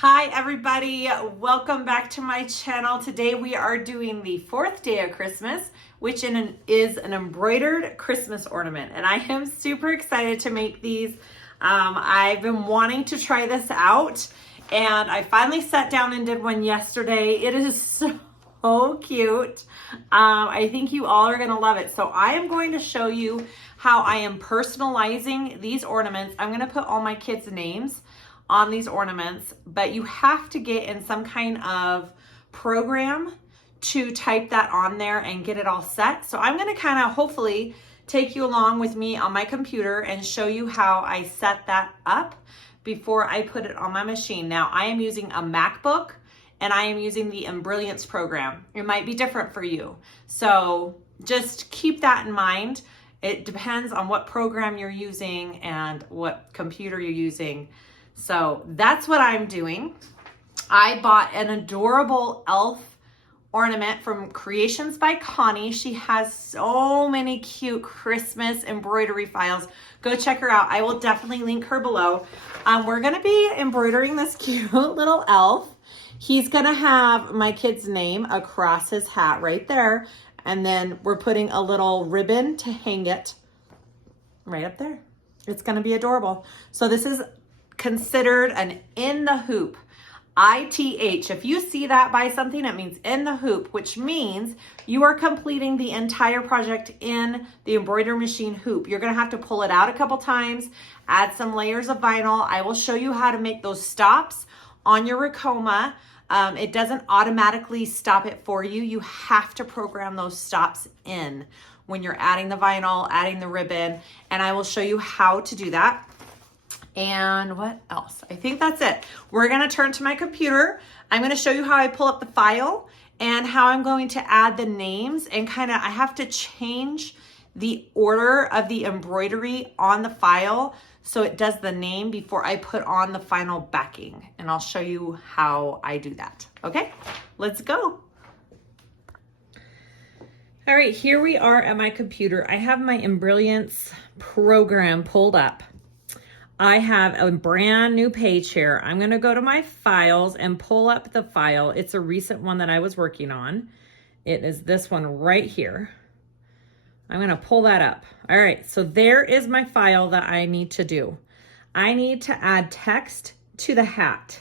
Hi everybody, welcome back to my channel. Today we are doing the fourth day of Christmas, which is an embroidered Christmas ornament, and I am super excited to make these. I've been wanting to try this out, and I finally sat down and did one yesterday. It is so cute. I think you all are gonna love it. So I am going to show you how I am personalizing these ornaments. I'm gonna put all my kids' names on these ornaments, but you have to get in some kind of program to type that on there and get it all set. So I'm gonna kind of hopefully take you along with me on my computer and show you how I set that up before I put it on my machine. Now I am using a MacBook and I am using the Embrilliance program. It might be different for you. So just keep that in mind. It depends on what program you're using and what computer you're using. So that's what I'm doing. I bought an adorable elf ornament from Creations by Connie. She has so many cute Christmas embroidery files. Go check her out. I will definitely link her below. We're gonna be embroidering this cute little elf. He's gonna have my kid's name across his hat right there. And then we're putting a little ribbon to hang it right up there. It's gonna be adorable. So this is considered an in the hoop, ITH. If you see that by something, it means in the hoop, which means you are completing the entire project in the embroidery machine hoop. You're gonna have to pull it out a couple times, add some layers of vinyl. I will show you how to make those stops on your Ricoma. It doesn't automatically stop it for you. You have to program those stops in when you're adding the vinyl, adding the ribbon, and I will show you how to do that. And what else? I think that's it. We're gonna turn to my computer. I'm gonna show you how I pull up the file and how I'm going to add the names and I have to change the order of the embroidery on the file so it does the name before I put on the final backing. And I'll show you how I do that. Okay, let's go. All right, here we are at my computer. I have my Embrilliance program pulled up. I have a brand new page here. I'm gonna go to my files and pull up the file. It's a recent one that I was working on. It is this one right here. I'm gonna pull that up. All right, so there is my file that I need to do. I need to add text to the hat.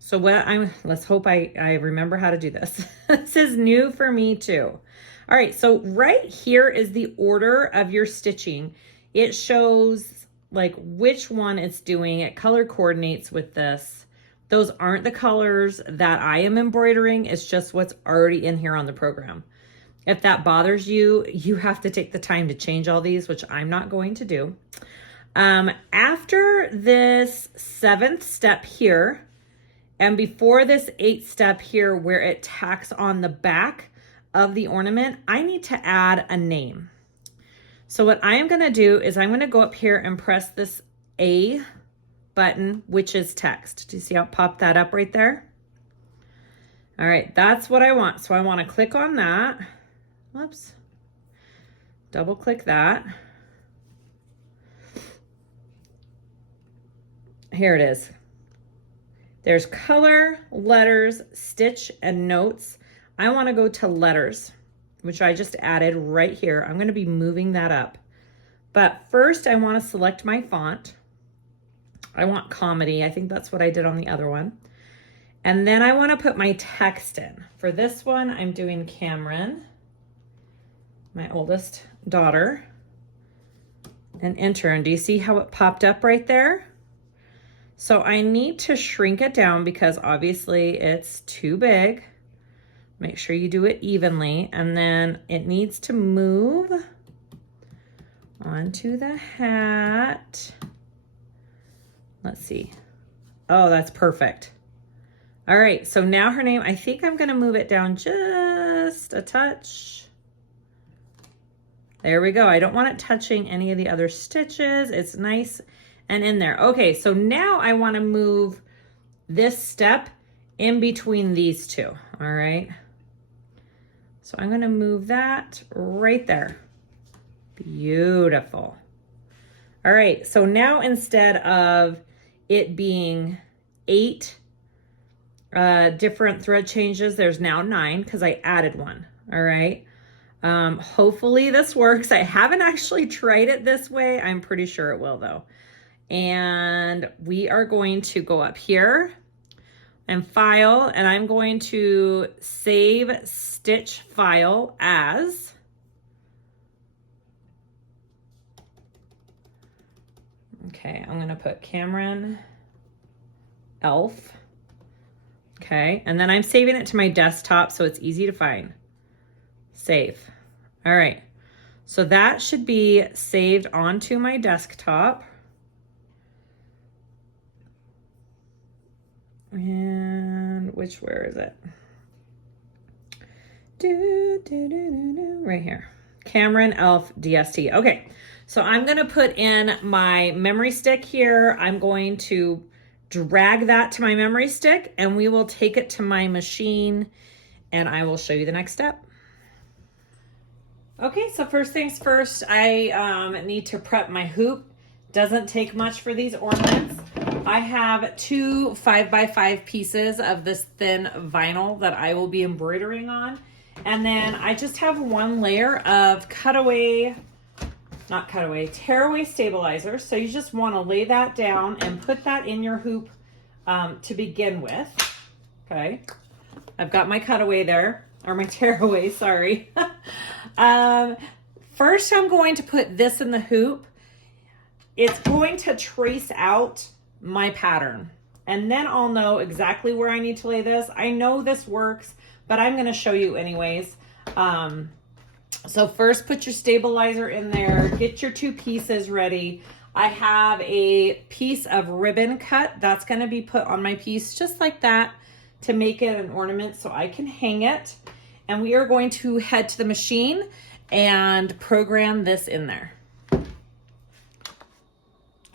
So let's hope I remember how to do this. This is new for me too. All right, so right here is the order of your stitching. It shows like which one it's doing. It color coordinates with this. Those aren't the colors that I am embroidering. It's just what's already in here on the program. If that bothers you, you have to take the time to change all these, which I'm not going to do. After this 7th step here, and before this 8th step here where it tacks on the back of the ornament, I need to add a name. So what I am gonna do is I'm gonna go up here and press this A button, which is text. Do you see how it popped that up right there? All right, that's what I want. So I wanna click on that. Whoops. Double click that. Here it is. There's color, letters, stitch, and notes. I wanna go to letters, which I just added right here. I'm gonna be moving that up. But first I wanna select my font. I want comedy. I think that's what I did on the other one. And then I wanna put my text in. For this one, I'm doing Cameron, my oldest daughter, and enter. And do you see how it popped up right there? So I need to shrink it down because obviously it's too big. Make sure you do it evenly, and then it needs to move onto the hat. Let's see. Oh, that's perfect. All right, so now her name, I think I'm gonna move it down just a touch. There we go. I don't want it touching any of the other stitches. It's nice and in there. Okay, so now I wanna move this step in between these two, all right? So I'm gonna move that right there. Beautiful. All right, so now instead of it being 8 different thread changes. There's now 9 because I added one. All right. Hopefully this works. I haven't actually tried it this way. I'm pretty sure it will though. And we are going to go up here and file, and I'm going to save stitch file as okay. I'm going to put Cameron Elf. Okay. And then I'm saving it to my desktop so it's easy to find. Save. All right. So that should be saved onto my desktop. And where is it? Right here. Cameron Elf DST. Okay. So I'm going to put in my memory stick here. I'm going to drag that to my memory stick and we will take it to my machine and I will show you the next step. Okay, so first things first, I need to prep my hoop. Doesn't take much for these ornaments. I have 2 5x5 pieces of this thin vinyl that I will be embroidering on. And then I just have 1 layer of tearaway stabilizer. So you just want to lay that down and put that in your hoop to begin with. Okay, I've got my cutaway there, or my tearaway, sorry. First I'm going to put this in the hoop. It's going to trace out my pattern and then I'll know exactly where I need to lay this. I know this works, but I'm going to show you anyways. So first put your stabilizer in there, get your 2 pieces ready. I have a piece of ribbon cut that's going to be put on my piece just like that to make it an ornament so I can hang it. And we are going to head to the machine and program this in there.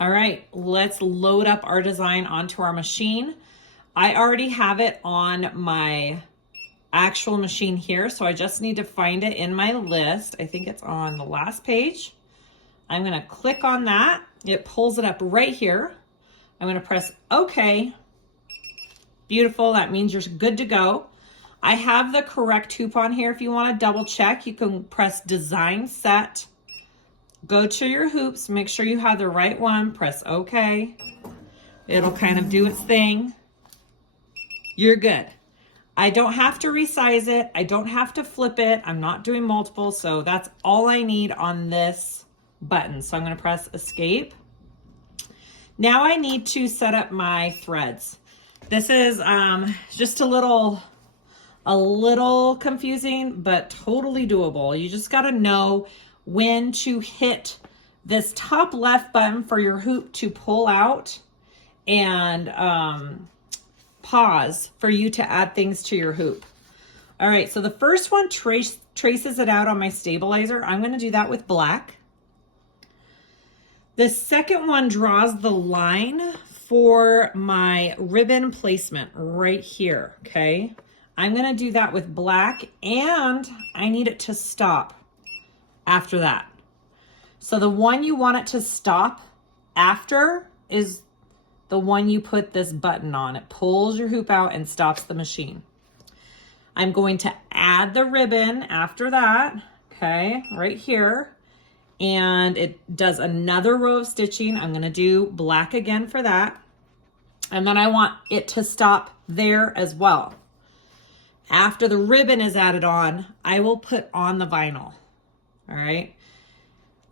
All right, let's load up our design onto our machine. I already have it on my actual machine here, so I just need to find it in my list. I think it's on the last page. I'm gonna click on that. It pulls it up right here. I'm gonna press OK. Beautiful, that means you're good to go. I have the correct hoop on here. If you want to double check, you can press design set. Go to your hoops, make sure you have the right one, press OK. It'll kind of do its thing. You're good. I don't have to resize it. I don't have to flip it. I'm not doing multiple, so that's all I need on this button. So I'm going to press escape. Now I need to set up my threads. This is just a little confusing, but totally doable. You just got to know when to hit this top left button for your hoop to pull out and pause for you to add things to your hoop. All right, so the first one traces it out on my stabilizer. I'm going to do that with black. The second one draws the line for my ribbon placement right here, okay? I'm going to do that with black, and I need it to stop after that. So the one you want it to stop after is the one you put this button on. It pulls your hoop out and stops the machine. I'm going to add the ribbon after that, okay, right here. And it does another row of stitching. I'm going to do black again for that. And then I want it to stop there as well. After the ribbon is added on, I will put on the vinyl. All right.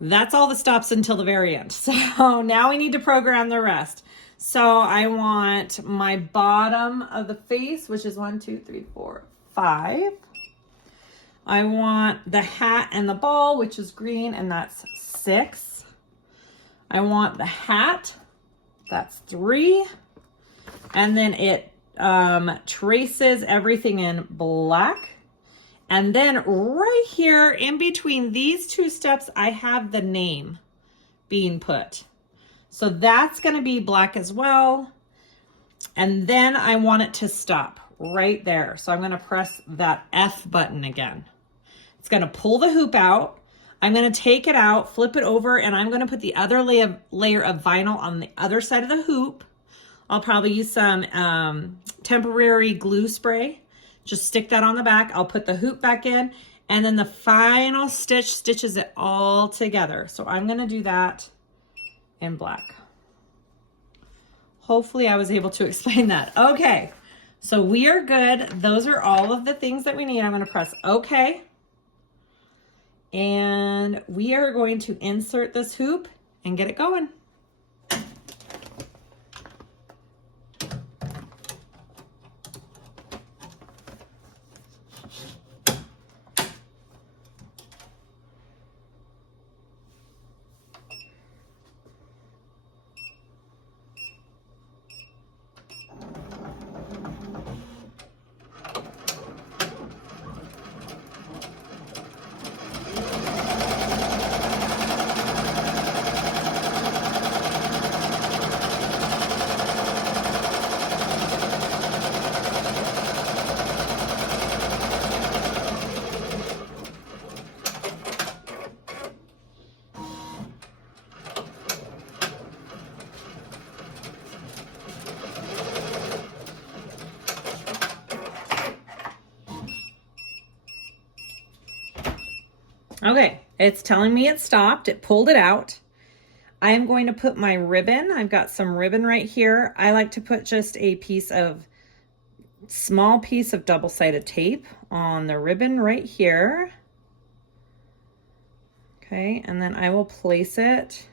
That's all the stops until the very end. So now we need to program the rest. So I want my bottom of the face, which is 1, 2, 3, 4, 5. I want the hat and the ball, which is green, and that's 6. I want the hat, that's 3. And then it traces everything in black. And then right here in between these 2 steps, I have the name being put. So that's going to be black as well. And then I want it to stop right there. So I'm going to press that F button again. It's going to pull the hoop out. I'm going to take it out, flip it over, and I'm going to put the other layer of vinyl on the other side of the hoop. I'll probably use some temporary glue spray. Just stick that on the back. I'll put the hoop back in, and then the final stitch stitches it all together. So I'm gonna do that in black. Hopefully I was able to explain that. Okay, so we are good. Those are all of the things that we need. I'm gonna press OK. And we are going to insert this hoop and get it going. Okay, it's telling me it stopped. It pulled it out. I am going to put my ribbon. I've got some ribbon right here. I like to put just a small piece of double-sided tape on the ribbon right here. Okay, and then I will place it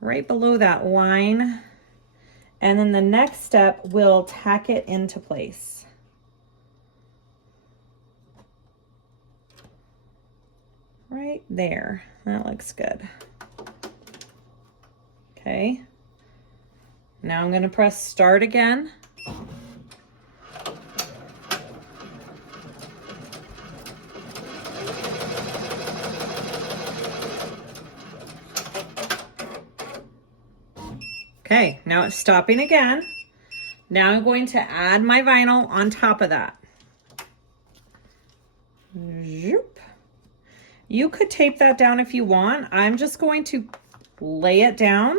right below that line. And then the next step, we'll tack it into place. Right there. That looks good. Okay. Now I'm going to press start again. Okay, now it's stopping again. Now I'm going to add my vinyl on top of that. Zoop. You could tape that down if you want. I'm just going to lay it down.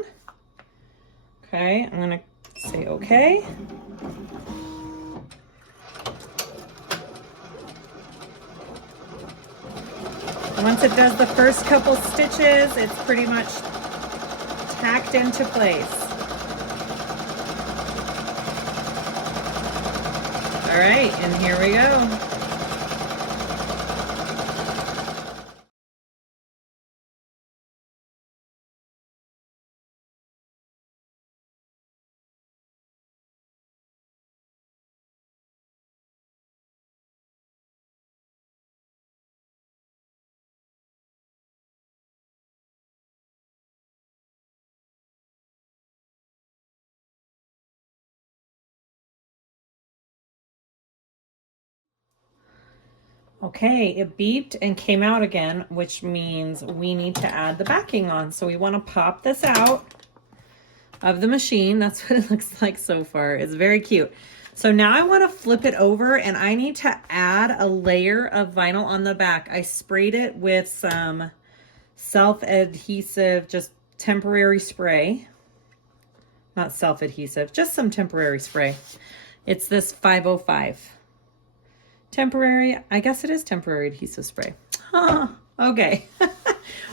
Okay, I'm gonna say okay. Once it does the first couple stitches, it's pretty much tacked into place. All right, and here we go. Okay, it beeped and came out again, which means we need to add the backing on. So we want to pop this out of the machine. That's what it looks like so far. It's very cute. So now I want to flip it over, and I need to add a layer of vinyl on the back. I sprayed it with some self-adhesive, just temporary spray. Not self-adhesive, just some temporary spray. It's this 505. Temporary, I guess it is temporary adhesive spray. Huh, okay.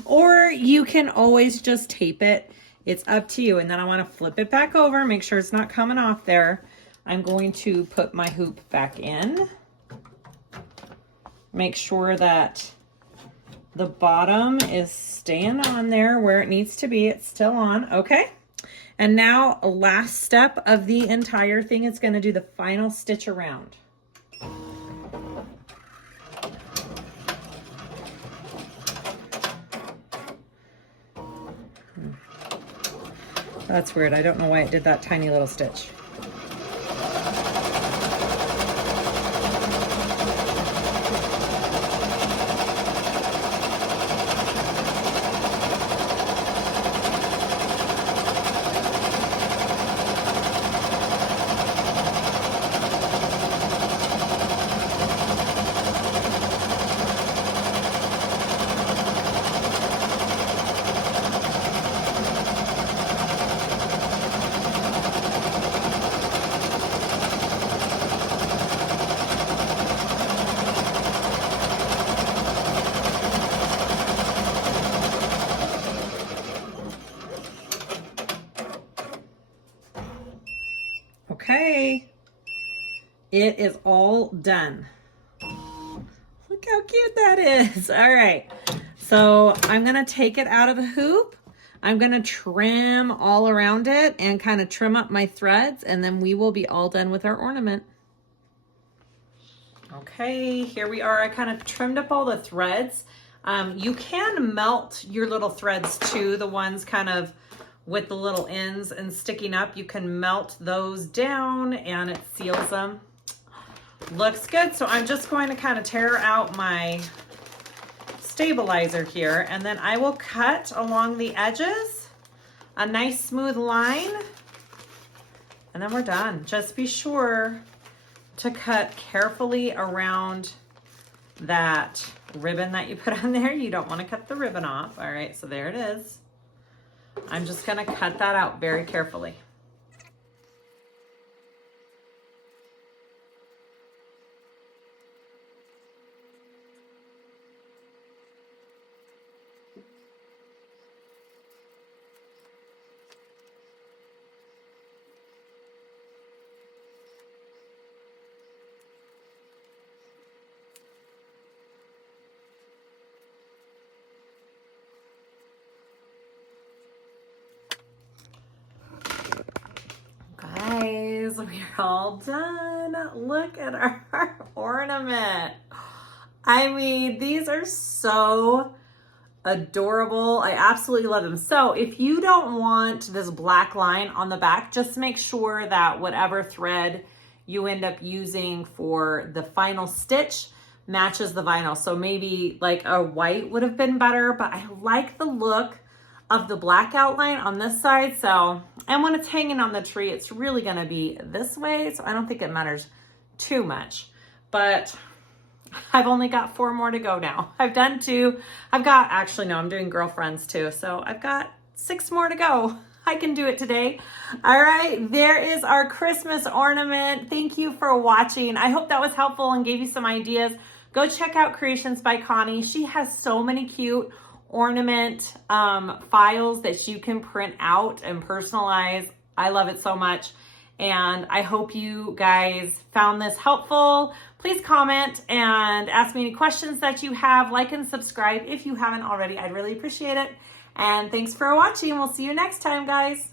Or you can always just tape it. It's up to you. And then I want to flip it back over, make sure it's not coming off there. I'm going to put my hoop back in. Make sure that the bottom is staying on there where it needs to be. It's still on, okay. And now last step of the entire thing, it's going to do the final stitch around. That's weird. I don't know why it did that tiny little stitch. Okay, it is all done. Look how cute that is. All right, so I'm gonna take it out of the hoop. I'm gonna trim all around it and kind of trim up my threads, and then we will be all done with our ornament. Okay, here we are. I kind of trimmed up all the threads. You can melt your little threads too, the ones kind of with the little ends and sticking up. You can melt those down and it seals them. Looks good. So I'm just going to kind of tear out my stabilizer here, and then I will cut along the edges a nice smooth line, and then we're done. Just be sure to cut carefully around that ribbon that you put on there. You don't want to cut the ribbon off. All right, so there it is. I'm just going to cut that out very carefully. Guys, we're all done. Look at our ornament. I mean, these are so adorable. I absolutely love them. So if you don't want this black line on the back, just make sure that whatever thread you end up using for the final stitch matches the vinyl. So maybe like a white would have been better, but I like the look of the black outline on this side. So, and when it's hanging on the tree, it's really gonna be this way. So I don't think it matters too much, but I've only got 4 more to go now. I've done 2. I've got, actually, no, I'm doing girlfriends too. So I've got 6 more to go. I can do it today. All right, there is our Christmas ornament. Thank you for watching. I hope that was helpful and gave you some ideas. Go check out Creations by Connie. She has so many cute ornament files that you can print out and personalize. I love it so much. And I hope you guys found this helpful. Please comment and ask me any questions that you have. Like and subscribe if you haven't already. I'd really appreciate it. And thanks for watching. We'll see you next time, guys.